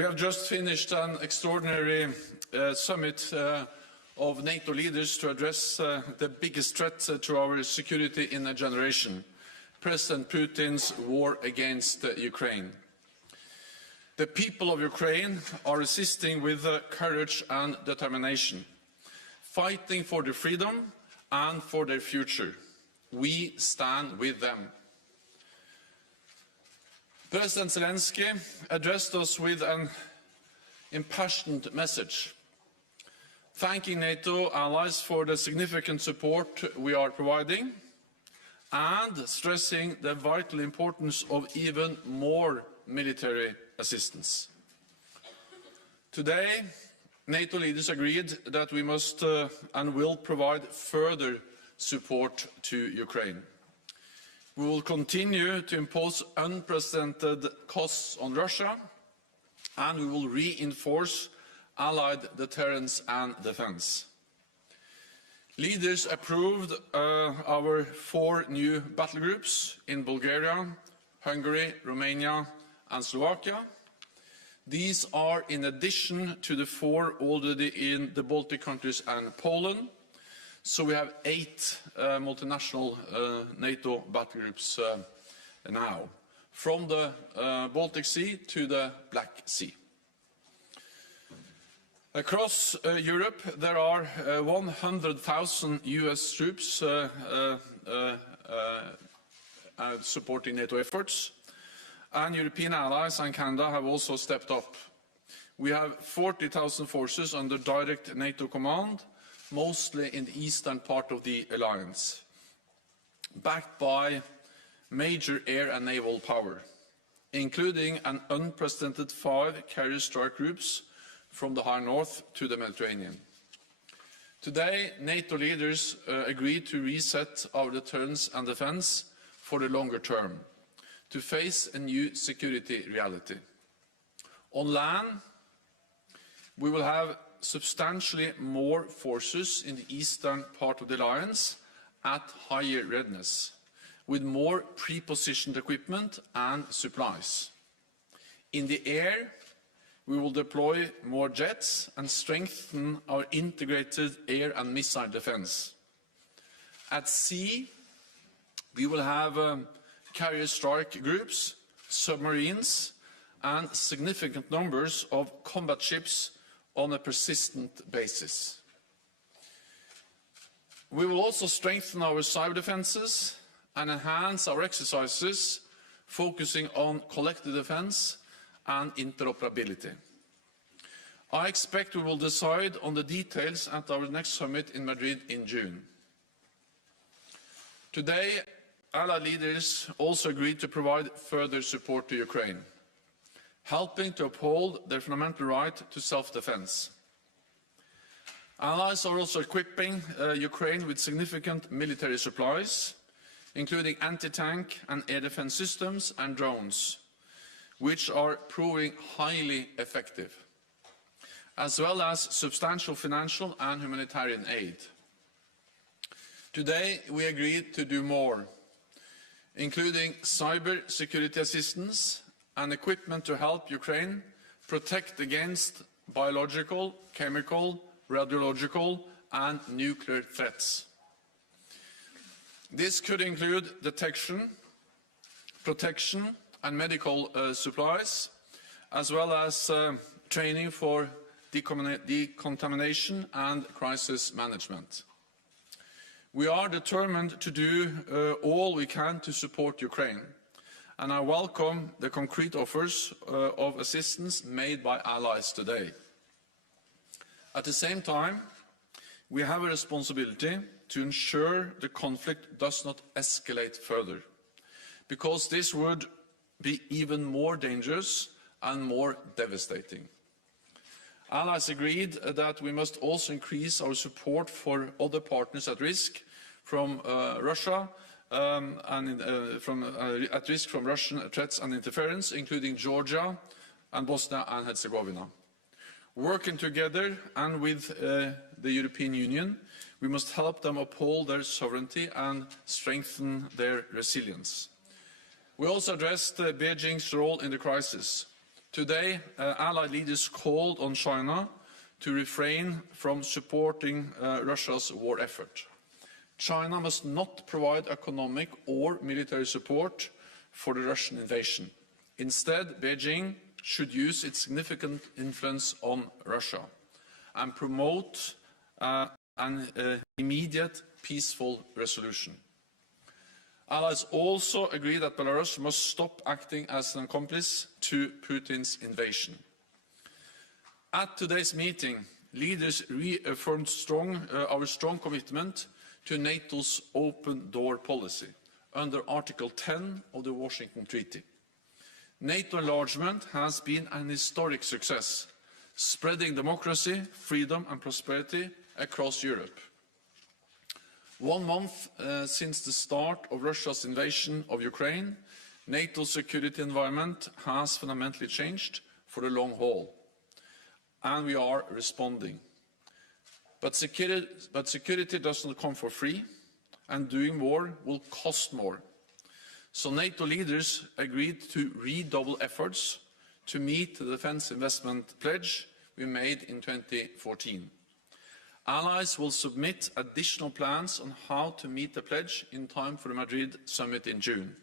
We have just finished an extraordinary summit of NATO leaders to address the biggest threat to our security in a generation, President Putin's war against Ukraine. The people of Ukraine are resisting with courage and determination, fighting for their freedom and for their future. We stand with them. President Zelenski addressed us with an impassioned message, thanking NATO allies for the significant support we are providing and stressing the vital importance of even more military assistance. Today, NATO leaders agreed that we must and will provide further support to Ukraine. We will continue to impose unprecedented costs on Russia, and we will reinforce allied deterrence and defense. Leaders approved our 4 new battle groups in Bulgaria, Hungary, Romania and Slovakia. These are in addition to the 4 already in the Baltic countries and Poland. So we have 8 multinational NATO battle groups now, from the Baltic Sea to the Black Sea. Across Europe, there are 100,000 US troops supporting NATO efforts, and European allies and Canada have also stepped up. We have 40,000 forces under direct NATO command, mostly in the eastern part of the alliance, backed by major air and naval power, including an unprecedented 5 carrier strike groups from the high north to the Mediterranean. Today, NATO leaders agreed to reset our deterrence and defense for the longer term, to face a new security reality. On land, we will have substantially more forces in the eastern part of the alliance at higher readiness, with more pre-positioned equipment and supplies. In the air, we will deploy more jets and strengthen our integrated air and missile defense. At sea, we will have carrier strike groups, submarines, and significant numbers of combat ships on a persistent basis. We will also strengthen our cyber defenses and enhance our exercises, focusing on collective defense and interoperability. I expect we will decide on the details at our next summit in Madrid in June. Today, Allied leaders also agreed to provide further support to Ukraine, helping to uphold their fundamental right to self-defense. Allies are also equipping Ukraine with significant military supplies, including anti-tank and air defense systems and drones, which are proving highly effective, as well as substantial financial and humanitarian aid. Today, we agreed to do more, including cyber security assistance and equipment to help Ukraine protect against biological, chemical, radiological and nuclear threats. This could include detection, protection and medical supplies, as well as training for decontamination and crisis management. We are determined to do all we can to support Ukraine, and I welcome the concrete offers of assistance made by allies today. At the same time, we have a responsibility to ensure the conflict does not escalate further, because this would be even more dangerous and more devastating. Allies agreed that we must also increase our support for other partners at risk from Russia at risk from Russian threats and interference, including Georgia and Bosnia and Herzegovina. Working together and with the European Union, we must help them uphold their sovereignty and strengthen their resilience. We also addressed Beijing's role in the crisis, Today, Allied leaders called on China to refrain from supporting Russia's war effort. China must not provide economic or military support for the Russian invasion. Instead, Beijing should use its significant influence on Russia and promote an immediate peaceful resolution. Allies also agree that Belarus must stop acting as an accomplice to Putin's invasion. At today's meeting, leaders reaffirmed our strong commitment to NATO's open door policy under Article 10 of the Washington Treaty. NATO enlargement has been an historic success, spreading democracy, freedom and prosperity across Europe. 1 month since the start of Russia's invasion of Ukraine, NATO's security environment has fundamentally changed for the long haul, and we are responding. But security does not come for free, and doing more will cost more. So NATO leaders agreed to redouble efforts to meet the defence investment pledge we made in 2014. Allies will submit additional plans on how to meet the pledge in time for the Madrid summit in June.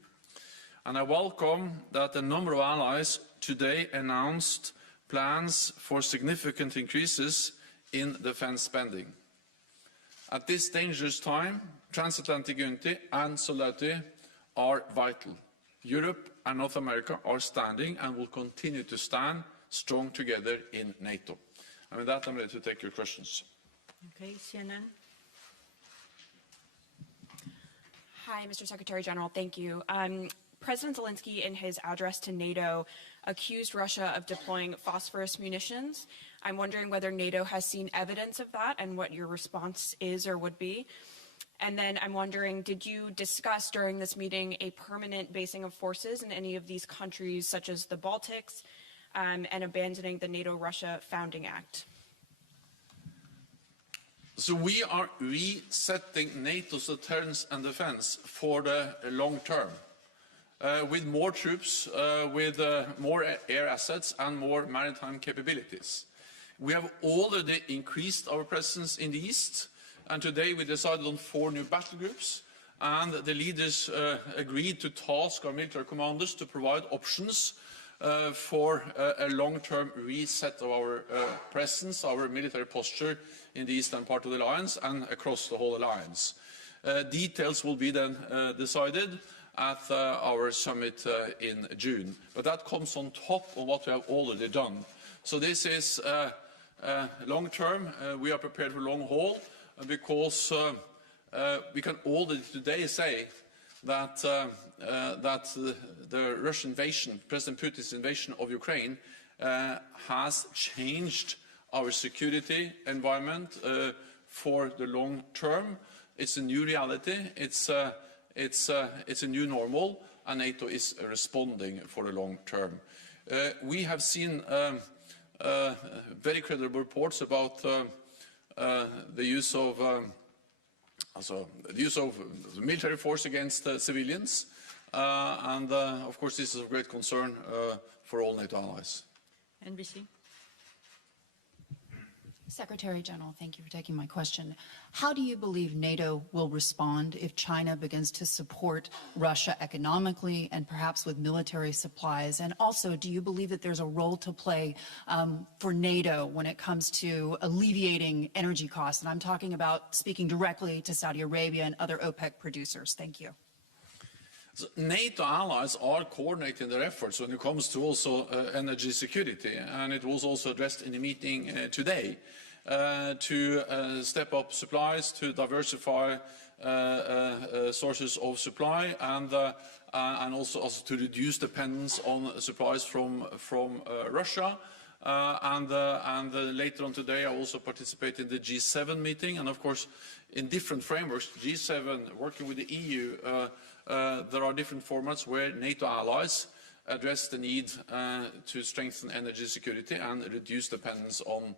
And I welcome that a number of allies today announced plans for significant increases in defence spending. At this dangerous time, transatlantic unity and solidarity are vital. Europe and North America are standing and will continue to stand strong together in NATO. And with that, I'm ready to take your questions. Okay, CNN. Hi, Mr. Secretary General. Thank you. President Zelensky, in his address to NATO, accused Russia of deploying phosphorus munitions. I'm wondering whether NATO has seen evidence of that and what your response is or would be. And then I'm wondering, did you discuss during this meeting a permanent basing of forces in any of these countries, such as the Baltics, and abandoning the NATO-Russia Founding Act? So we are resetting NATO's deterrence and defence for the long term, with more troops, with more air assets and more maritime capabilities. We have already increased our presence in the east, and today we decided on 4 new battle groups, and the leaders agreed to task our military commanders to provide options for a long-term reset of our presence, our military posture in the eastern part of the alliance and across the whole alliance. Details will be then decided at our summit in June, but that comes on top of what we have already done. So this is long-term. We are prepared for long haul because we can already today say that the Russian invasion, President Putin's invasion of Ukraine, has changed our security environment for the long term. It's a new reality. It's a new normal, and NATO is responding for the long term. We have seen very credible reports about the use of military force against civilians, and of course this is of great concern for all NATO allies. NBC. Secretary General, thank you for taking my question. How do you believe NATO will respond if China begins to support Russia economically and perhaps with military supplies? And also, do you believe that there's a role to play for NATO when it comes to alleviating energy costs? And I'm talking about speaking directly to Saudi Arabia and other OPEC producers. Thank you. So NATO allies are coordinating their efforts when it comes to also energy security, and it was also addressed in the meeting today to step up supplies, to diversify sources of supply, and also to reduce dependence on supplies from Russia. And later on today, I also participate in the G7 meeting, and of course, in different frameworks, G7 working with the EU. There are different formats where NATO allies address the need to strengthen energy security and reduce dependence on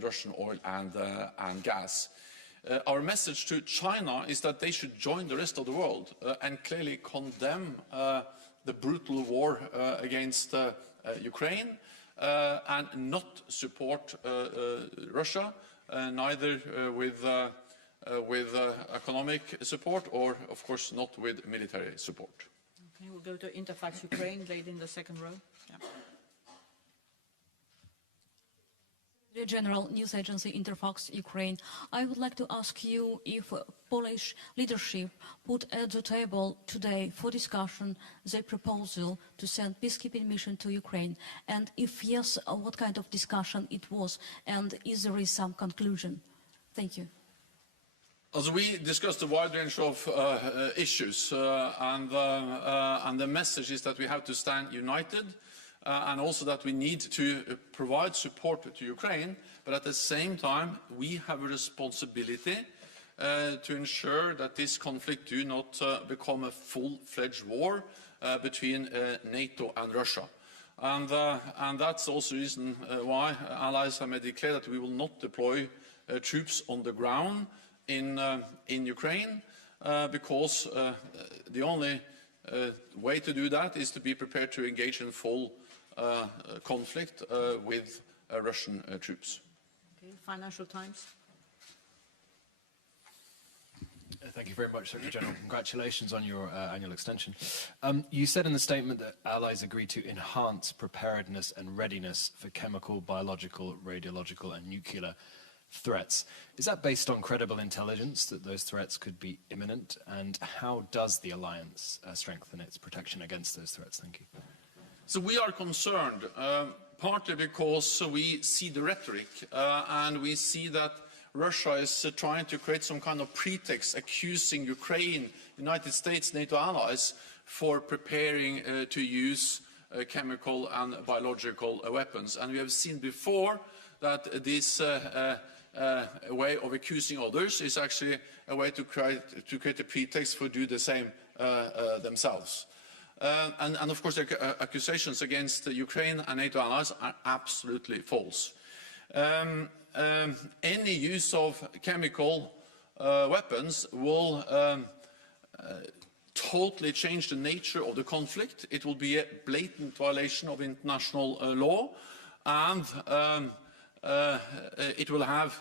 Russian oil and gas. Our message to China is that they should join the rest of the world and clearly condemn the brutal war against Ukraine and not support Russia, neither with economic support or, of course, not with military support. Okay, we'll go to Interfax Ukraine, lady in the second row. Yeah. General News Agency Interfax Ukraine. I would like to ask you if Polish leadership put at the table today for discussion the proposal to send peacekeeping mission to Ukraine, and if yes, what kind of discussion it was, and is there some conclusion? Thank you. As we discussed a wide range of issues, and the message is that we have to stand united, and also that we need to provide support to Ukraine, but at the same time we have a responsibility to ensure that this conflict do not become a full-fledged war between NATO and Russia. And that's also the reason why allies have made it clear that we will not deploy troops on the ground in Ukraine, because the only way to do that is to be prepared to engage in full conflict with Russian troops. Okay, Financial Times. Thank you very much, Secretary General. Congratulations on your annual extension. You said in the statement that allies agreed to enhance preparedness and readiness for chemical, biological, radiological and nuclear threats. Is that based on credible intelligence that those threats could be imminent? And how does the alliance strengthen its protection against those threats? Thank you. So we are concerned, partly because we see the rhetoric and we see that Russia is trying to create some kind of pretext accusing Ukraine, United States, NATO allies for preparing to use chemical and biological weapons. And we have seen before that this way of accusing others is actually a way to create a pretext for do the same themselves. And of course, the accusations against Ukraine and NATO allies are absolutely false. Any use of chemical weapons will totally change the nature of the conflict. It will be a blatant violation of international law, and it will have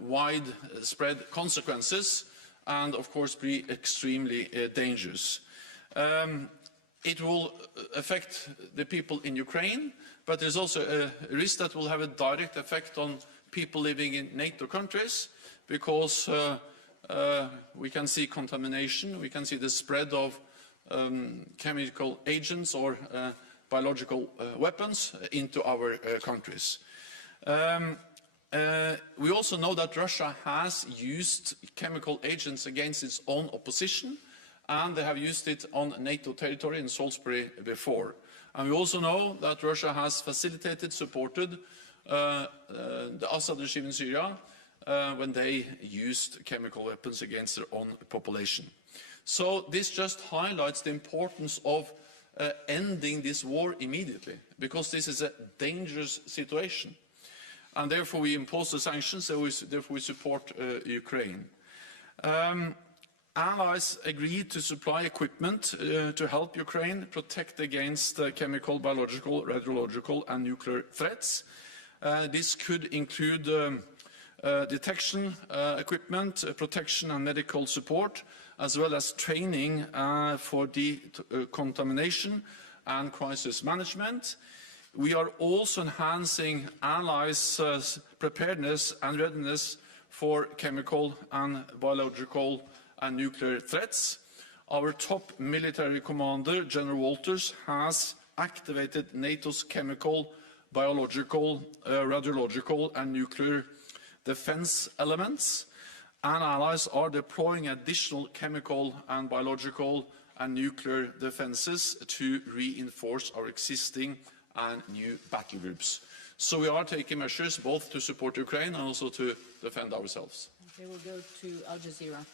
widespread consequences and, of course, be extremely dangerous. It will affect the people in Ukraine, but there's also a risk that will have a direct effect on people living in NATO countries, because we can see contamination, we can see the spread of chemical agents or biological weapons into our countries. We also know that Russia has used chemical agents against its own opposition, and they have used it on NATO territory in Salisbury before. And we also know that Russia has facilitated, supported the Assad regime in Syria when they used chemical weapons against their own population. So this just highlights the importance of ending this war immediately, because this is a dangerous situation. And therefore we impose the sanctions, therefore we support Ukraine. Allies agreed to supply equipment to help Ukraine protect against chemical, biological, radiological and nuclear threats. This could include detection equipment, protection and medical support, as well as training for decontamination and crisis management. We are also enhancing allies' preparedness and readiness for chemical and biological and nuclear threats. Our top military commander, General Walters, has activated NATO's chemical, biological, radiological and nuclear defense elements, and allies are deploying additional chemical and biological and nuclear defenses to reinforce our existing and new battle groups. So we are taking measures both to support Ukraine and also to defend ourselves. Okay, we'll go to Al Jazeera.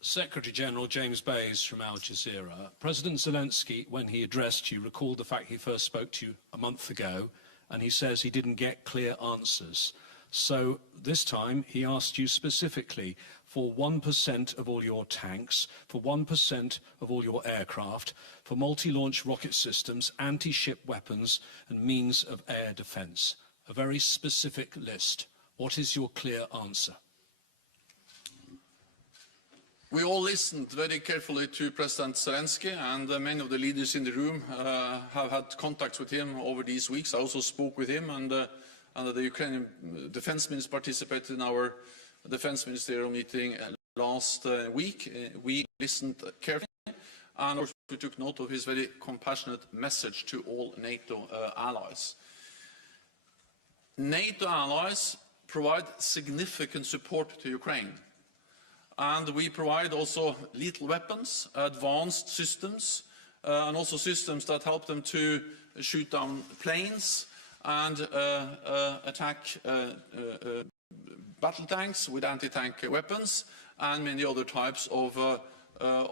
Secretary General James Bays from Al Jazeera. President Zelensky, when he addressed you, recalled the fact he first spoke to you a month ago, and he says he didn't get clear answers. So this time he asked you specifically for 1% of all your tanks, for 1% of all your aircraft, for multi-launch rocket systems, anti-ship weapons and means of air defence. A very specific list. What is your clear answer? We all listened very carefully to President Zelensky, and many of the leaders in the room have had contacts with him over these weeks. I also spoke with him, and the Ukrainian defense minister participated in our defense ministerial meeting last week. We listened carefully, and of course we took note of his very compassionate message to all NATO allies. NATO allies provide significant support to Ukraine. And we provide also lethal weapons, advanced systems, and also systems that help them to shoot down planes and attack battle tanks with anti-tank weapons and many other types of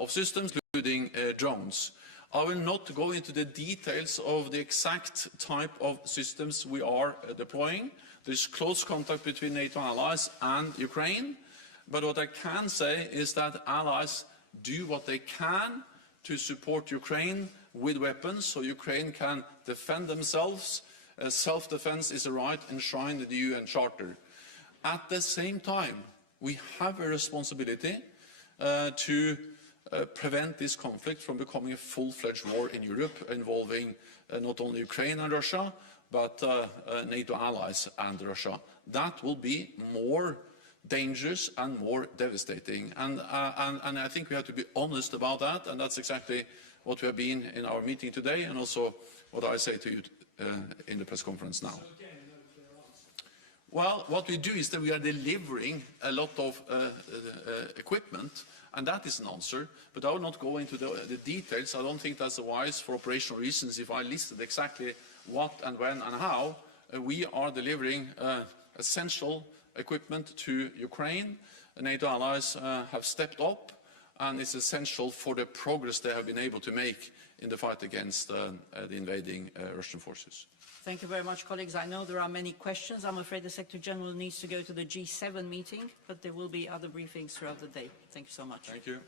systems, including drones. I will not go into the details of the exact type of systems we are deploying. There is close contact between NATO allies and Ukraine. But what I can say is that allies do what they can to support Ukraine with weapons so Ukraine can defend themselves. Self-defense is a right enshrined in the UN Charter. At the same time, we have a responsibility to prevent this conflict from becoming a full-fledged war in Europe involving not only Ukraine and Russia, but NATO allies and Russia. That will be more dangerous and more devastating. And I think we have to be honest about that, and that's exactly what we have been in our meeting today, and also what I say to you in the press conference now. Well, what we do is that we are delivering a lot of equipment, and that is an answer, but I will not go into the details. I don't think that's wise for operational reasons if I listed exactly what and when and how. We are delivering essential equipment to Ukraine. The NATO allies have stepped up, and it's essential for the progress they have been able to make in the fight against the invading Russian forces. Thank you very much, colleagues. I know there are many questions. I'm afraid the Secretary General needs to go to the G7 meeting, but there will be other briefings throughout the day. Thank you so much. Thank you.